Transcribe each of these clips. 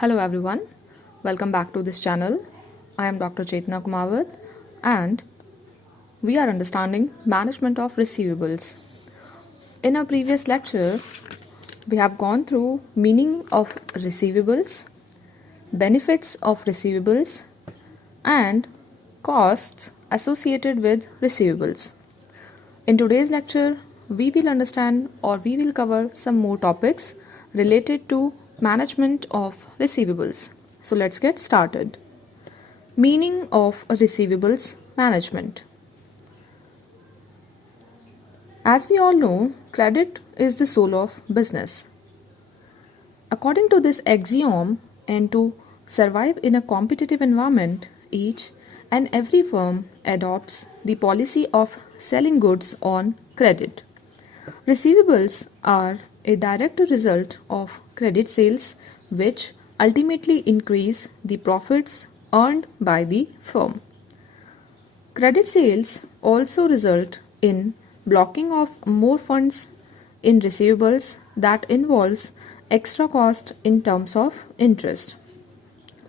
Hello everyone, welcome back to this channel. I am Dr. Chetna Kumawat and we are understanding management of receivables. In our previous lecture, we have gone through meaning of receivables, benefits of receivables and costs associated with receivables. In today's lecture, we will understand or we will cover some more topics related to management of receivables. So let's get started. Meaning of receivables management. As we all know, credit is the soul of business. According to this axiom, and to survive in a competitive environment, each and every firm adopts the policy of selling goods on credit. Receivables are a direct result of credit sales, which ultimately increase the profits earned by the firm. Credit sales also result in blocking of more funds in receivables that involves extra cost in terms of interest.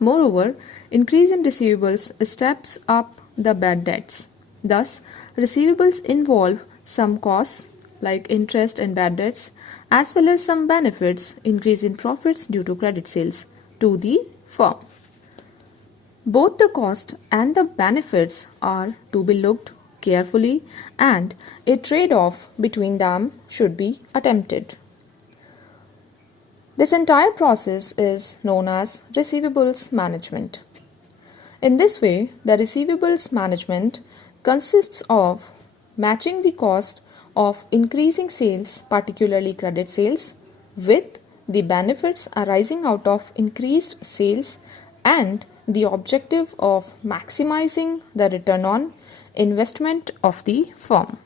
Moreover, increase in receivables steps up the bad debts. Thus, receivables involve some costs like interest and bad debts, as well as some benefits, increase in profits due to credit sales to the firm. Both the cost and the benefits are to be looked carefully and a trade-off between them should be attempted. This entire process is known as receivables management. In this way, the receivables management consists of matching the cost of increasing sales, particularly credit sales, with the benefits arising out of increased sales and the objective of maximizing the return on investment of the firm.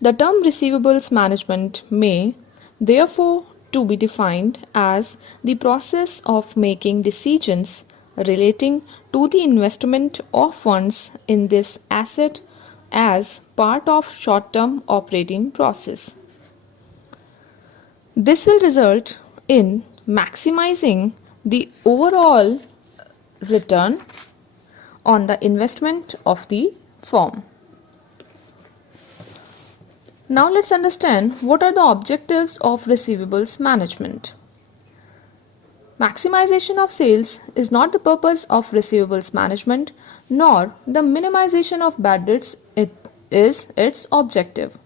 The term receivables management may therefore to be defined as the process of making decisions relating to the investment of funds in this asset as part of short-term operating process. This will result in maximizing the overall return on the investment of the firm. Now let's understand what are the objectives of receivables management. Maximization of sales is not the purpose of receivables management, nor the minimization of bad debts is its objective.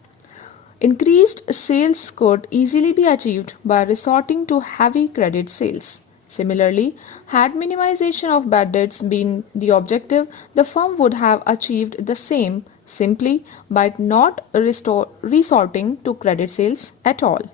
Increased sales could easily be achieved by resorting to heavy credit sales. Similarly, had minimization of bad debts been the objective, the firm would have achieved the same simply by not resorting to credit sales at all.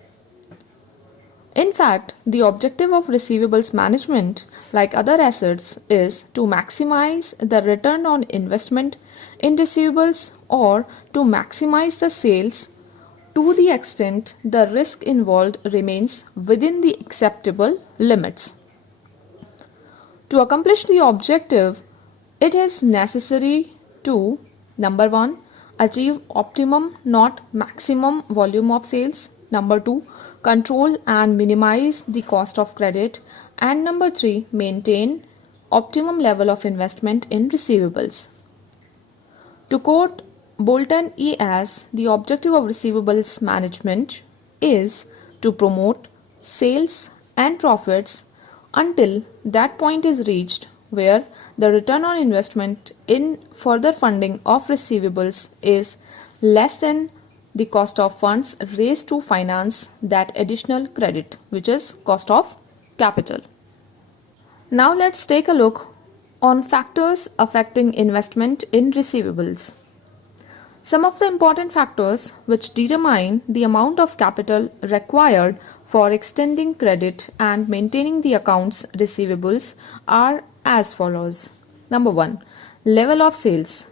In fact, the objective of receivables management, like other assets, is to maximize the return on investment in receivables or to maximize the sales to the extent the risk involved remains within the acceptable limits. To accomplish the objective, it is necessary to Number 1. Achieve optimum, not maximum volume of sales. Number 2. Control and minimize the cost of credit. And number 3. Maintain optimum level of investment in receivables. To quote Bolton E. S., the objective of receivables management is to promote sales and profits until that point is reached where the return on investment in further funding of receivables is less than the cost of funds raised to finance that additional credit, which is cost of capital. Now let's take a look on factors affecting investment in receivables. Some of the important factors which determine the amount of capital required for extending credit and maintaining the accounts receivables are as follows. Number 1. Level of sales.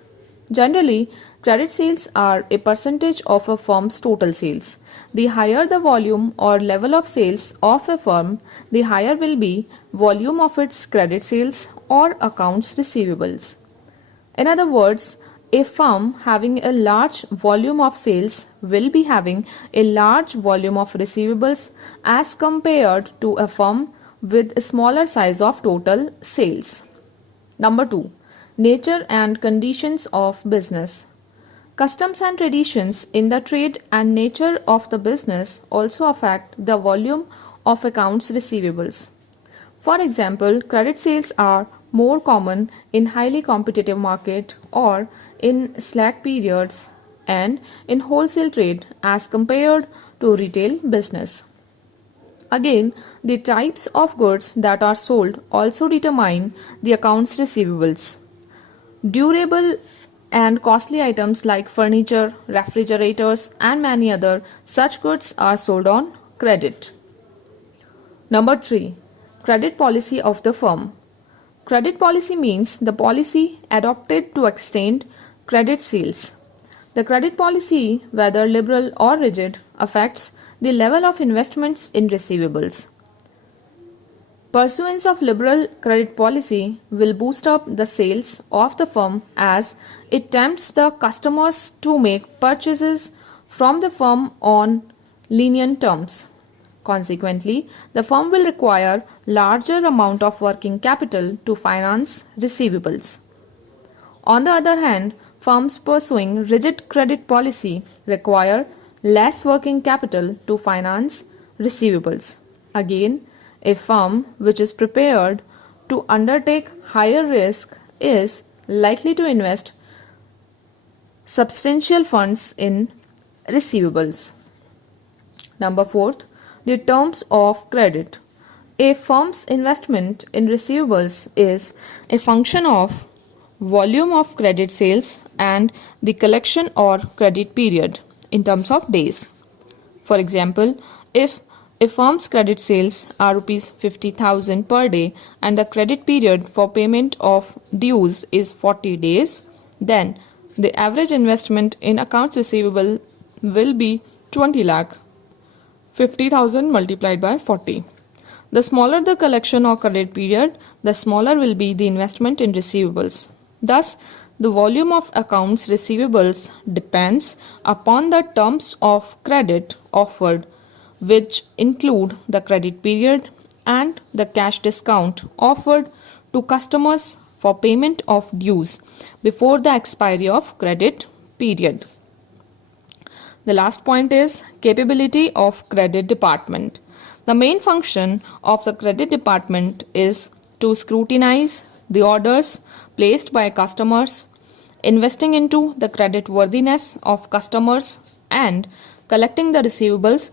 Generally, credit sales are a percentage of a firm's total sales. The higher the volume or level of sales of a firm, the higher will be volume of its credit sales or accounts receivables. In other words, a firm having a large volume of sales will be having a large volume of receivables as compared to a firm with a smaller size of total sales. Number 2. Nature and conditions of business. Customs and traditions in the trade and nature of the business also affect the volume of accounts receivables. For example, credit sales are more common in highly competitive market or in slack periods and in wholesale trade as compared to retail business. Again, the types of goods that are sold also determine the accounts receivables. Durable and costly items like furniture, refrigerators, and many other such goods are sold on credit. Number 3. Credit policy of the firm. Credit policy means the policy adopted to extend credit sales. The credit policy, whether liberal or rigid, affects the level of investments in receivables. Pursuance of liberal credit policy will boost up the sales of the firm as it tempts the customers to make purchases from the firm on lenient terms. Consequently, the firm will require larger amount of working capital to finance receivables. On the other hand, firms pursuing rigid credit policy require less working capital to finance receivables. Again, a firm which is prepared to undertake higher risk is likely to invest substantial funds in receivables. Number 4, the terms of credit. A firm's investment in receivables is a function of volume of credit sales and the collection or credit period in terms of days. For example, if a firm's credit sales are rupees 50,000 per day and the credit period for payment of dues is 40 days, then the average investment in accounts receivable will be 20 lakh. 50,000 multiplied by 40. The smaller the collection or credit period, the smaller will be the investment in receivables. Thus, the volume of accounts receivables depends upon the terms of credit offered, which include the credit period and the cash discount offered to customers for payment of dues before the expiry of credit period. The last point is capability of credit department. The main function of the credit department is to scrutinize the orders placed by customers, investing into the credit worthiness of customers, and collecting the receivables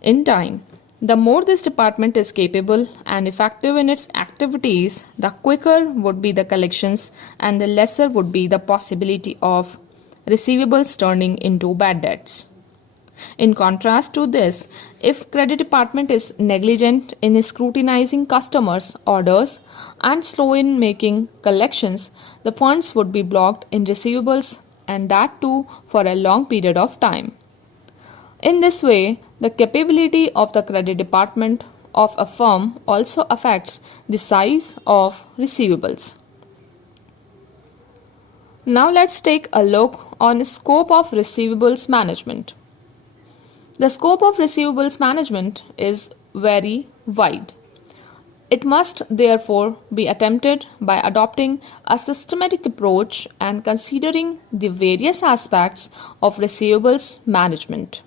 in time. The more this department is capable and effective in its activities, the quicker would be the collections and the lesser would be the possibility of receivables turning into bad debts. In contrast to this, if credit department is negligent in scrutinizing customers' orders and slow in making collections, the funds would be blocked in receivables, and that too for a long period of time. In this way, the capability of the credit department of a firm also affects the size of receivables. Now let's take a look on the scope of receivables management. The scope of receivables management is very wide. It must therefore be attempted by adopting a systematic approach and considering the various aspects of receivables management.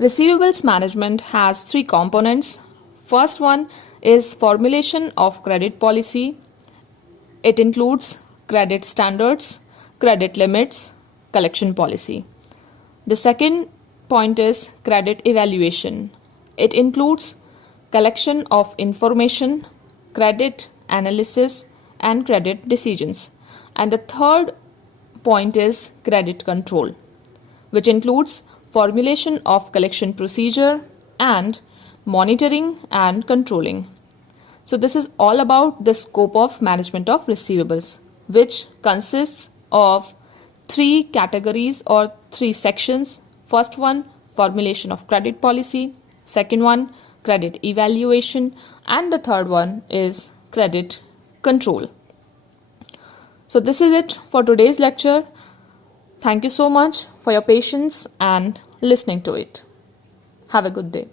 Receivables management has three components. First one is formulation of credit policy. It includes credit standards, credit limits, collection policy. The second point is credit evaluation. It includes collection of information, credit analysis, and credit decisions. And the third point is credit control, which includes formulation of collection procedure and monitoring and controlling. So this is all about the scope of management of receivables, which consists of three categories or three sections. First one, formulation of credit policy. Second one, credit evaluation. And the third one is credit control. So this is it for today's lecture. Thank you so much for your patience and listening to it. Have a good day.